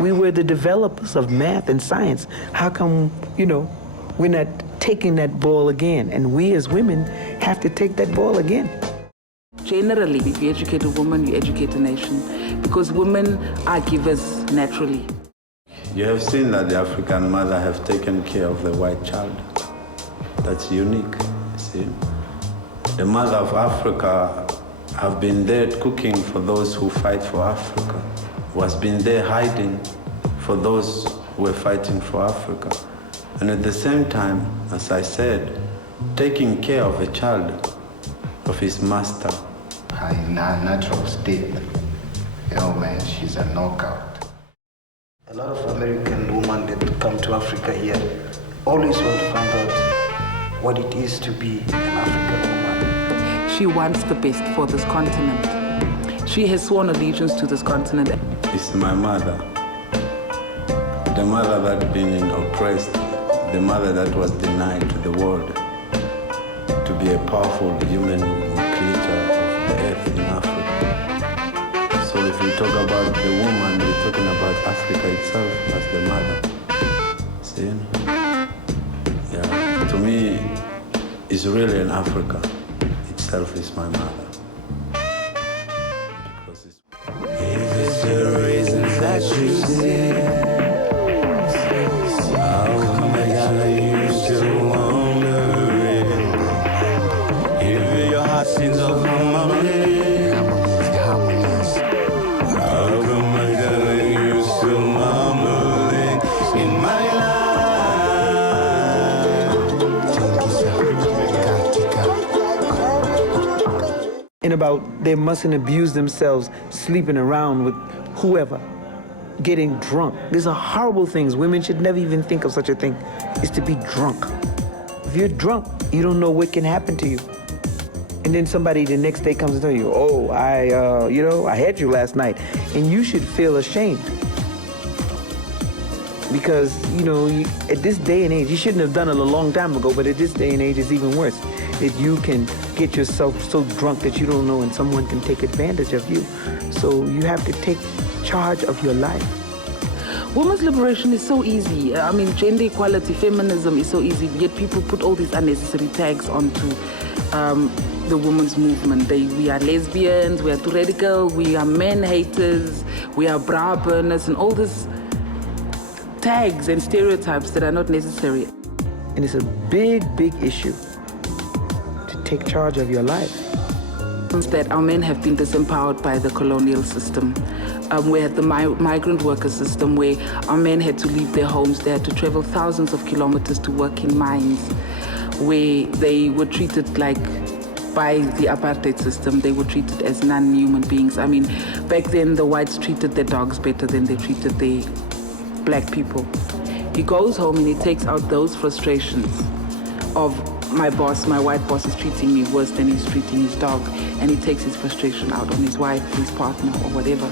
We were the developers of math and science. How come, we're not taking that ball again? And we as women have to take that ball again. Generally, if you educate a woman, you educate a nation, because women are givers naturally. You have seen that the African mother have taken care of the white child. That's unique, see? The mother of Africa have been there cooking for those who fight for Africa, who has been there hiding for those who are fighting for Africa. And at the same time, as I said, taking care of a child, of his master. In her natural state, man, she's a knockout. A lot of American women that come to Africa here always want to find out what it is to be an African woman. She wants the best for this continent. She has sworn allegiance to this continent. It's my mother. The mother that been oppressed, the mother that was denied to the world to be a powerful human creature of the earth in Africa. So if we talk about the woman, we're talking about Africa itself as the mother. See? Yeah. To me, it's really an Africa itself is my mother. Because it's... If it's the reasons that you see, how come I gotta use to wondering if your heart sings of harmony? How come I gotta use to mumbling in my life? And about they mustn't abuse themselves sleeping around with whoever, getting drunk. These are horrible things. Women should never even think of such a thing, is to be drunk. If you're drunk, you don't know what can happen to you. And then somebody the next day comes and tell you, oh, I had you last night. And you should feel ashamed. Because, at this day and age, you shouldn't have done it a long time ago, but at this day and age, it's even worse. That you can get yourself so drunk that you don't know and someone can take advantage of you. So you have to take charge of your life. Women's liberation is so easy. I mean, gender equality, feminism is so easy, yet people put all these unnecessary tags onto the women's movement. We are lesbians, we are too radical, we are men haters, we are bra burners, and all these tags and stereotypes that are not necessary. And it's a big, big issue to take charge of your life. That our men have been disempowered by the colonial system. We had the migrant worker system where our men had to leave their homes. They had to travel thousands of kilometers to work in mines, where they were treated like, by the apartheid system, they were treated as non-human beings. I mean, back then the whites treated their dogs better than they treated their black people. He goes home and he takes out those frustrations of my white boss is treating me worse than he's treating his dog, and he takes his frustration out on his wife, his partner, or whatever.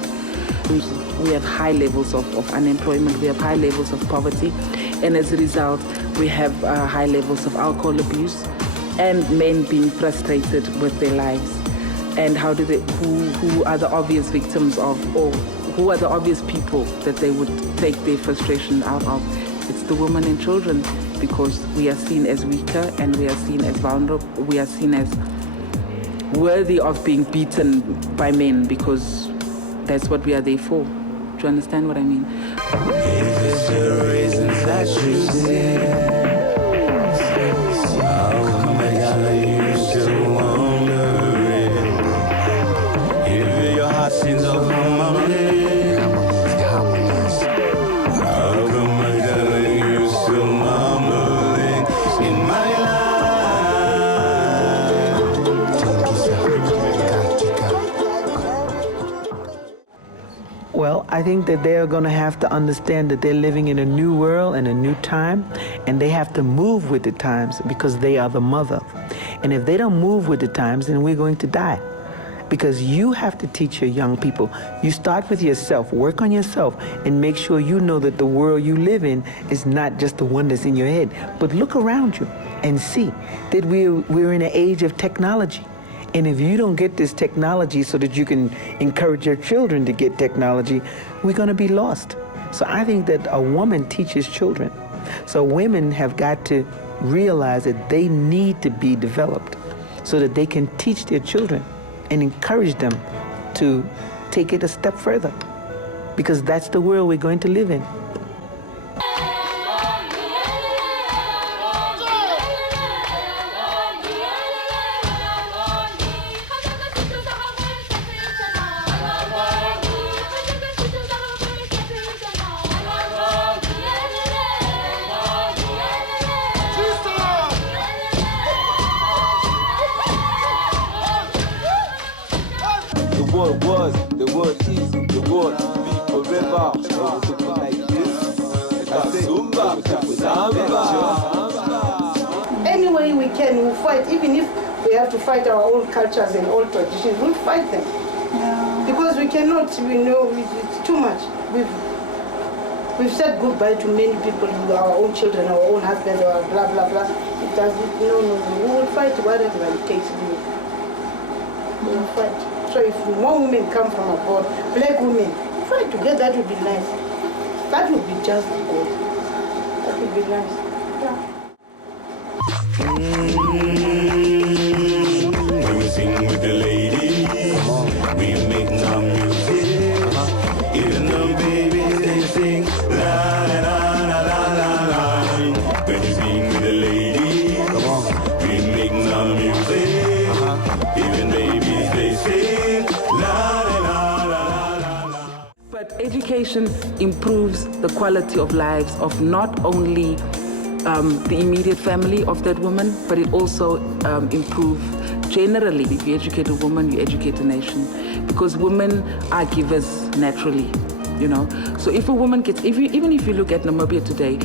We have high levels of unemployment, we have high levels of poverty, and as a result, we have high levels of alcohol abuse, and men being frustrated with their lives. And how do they, who are the obvious victims of, or who are the obvious people that they would take their frustration out of? It's the women and children, because we are seen as weaker and we are seen as vulnerable, we are seen as worthy of being beaten by men, because that's what we are there for. Do you understand what I mean? If it's the reasons that you see, how come I gotta use to wondering if your heart sings of harmony? How come I gotta use to mumbling in my life? Well, I think that they are going to have to understand that they're living in a new world and a new time, and they have to move with the times because they are the mother. And if they don't move with the times, then we're going to die. Because you have to teach your young people. You start with yourself, work on yourself, and make sure you know that the world you live in is not just the one that's in your head. But look around you and see that we're in an age of technology. And if you don't get this technology so that you can encourage your children to get technology, we're going to be lost. So I think that a woman teaches children. So women have got to realize that they need to be developed so that they can teach their children and encourage them to take it a step further, because that's the world we're going to live in. The word was, the word is, the word be forever. Everything like this. I say, Any way we can, we'll fight. Even if we have to fight our own cultures and old traditions, we'll fight them. Yeah. Because we cannot, we know it's too much. We've said goodbye to many people, our own children, our own husbands, or blah, blah, blah. It doesn't, no, we will fight whatever it takes. We will fight. So if more women come from abroad, black women, fight together, that would be nice. That would be just good. That would be nice. Yeah. We sing with the ladies, we make our music. Even the babies, they sing la la la la la la. When we sing with the ladies, we make our music. Even babies, they sing la la la la la. But education improves the quality of lives of not only the immediate family of that woman, but it also improves generally. If you educate a woman, you educate a nation, because women are givers naturally, you know. So if a woman gets, even if you look at Namibia today,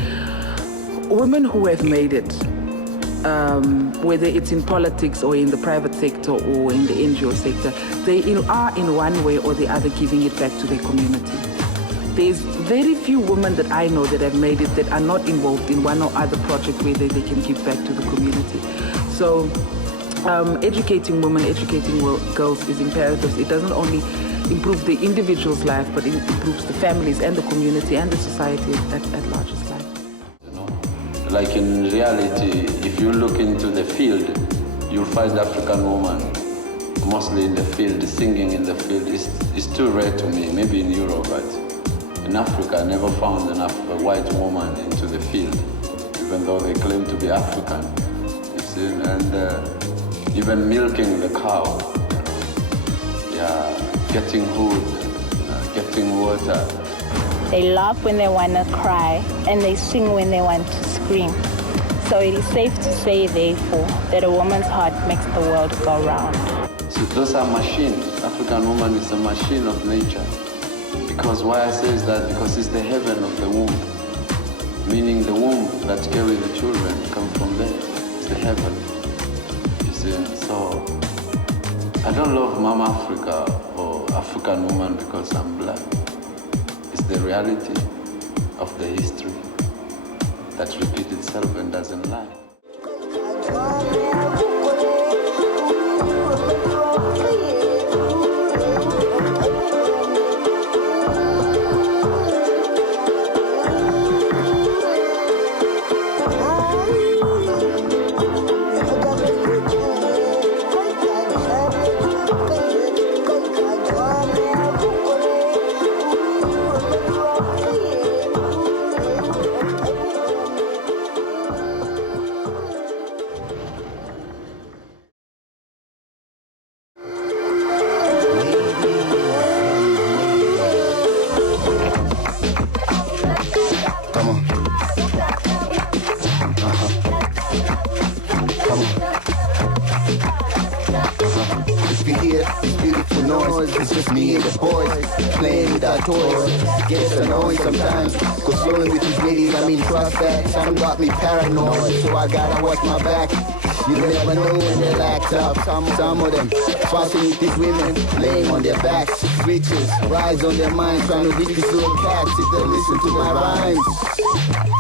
women who have made it, whether it's in politics or in the private sector or in the NGO sector, they are in one way or the other giving it back to their community. There's very few women that I know that have made it that are not involved in one or other project where they can give back to the community. So educating women, educating girls is imperative. It doesn't only improve the individual's life, but it improves the families and the community and the society at large's life. You know, like in reality, if you look into the field, you'll find African women mostly in the field, singing in the field. It's too rare to me, maybe in Europe, but in Africa, I never found enough a white woman into the field, even though they claim to be African. You see, and even milking the cow, you know, yeah, getting wood, getting water. They laugh when they want to cry, and they sing when they want to scream. So it is safe to say, therefore, that a woman's heart makes the world go round. So those are machines. African woman is a machine of nature. Because why I say is that because it's the heaven of the womb, meaning the womb that carry the children come from there. It's the heaven. You see, so I don't love Mama Africa or African woman because I'm black. It's the reality of the history that repeats itself and doesn't lie. It's just me and the boys playing with our toys. It gets annoying sometimes, cause flowing with these ladies, I mean trust that. Some got me paranoid, so I gotta watch my back. You never know when they'll act up. Some of them fussing with these women, laying on their backs. Riches rise on their minds, trying to reach these little cats if they listen to my rhymes.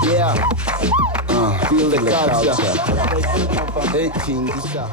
Yeah, feel the culture. 18 this up.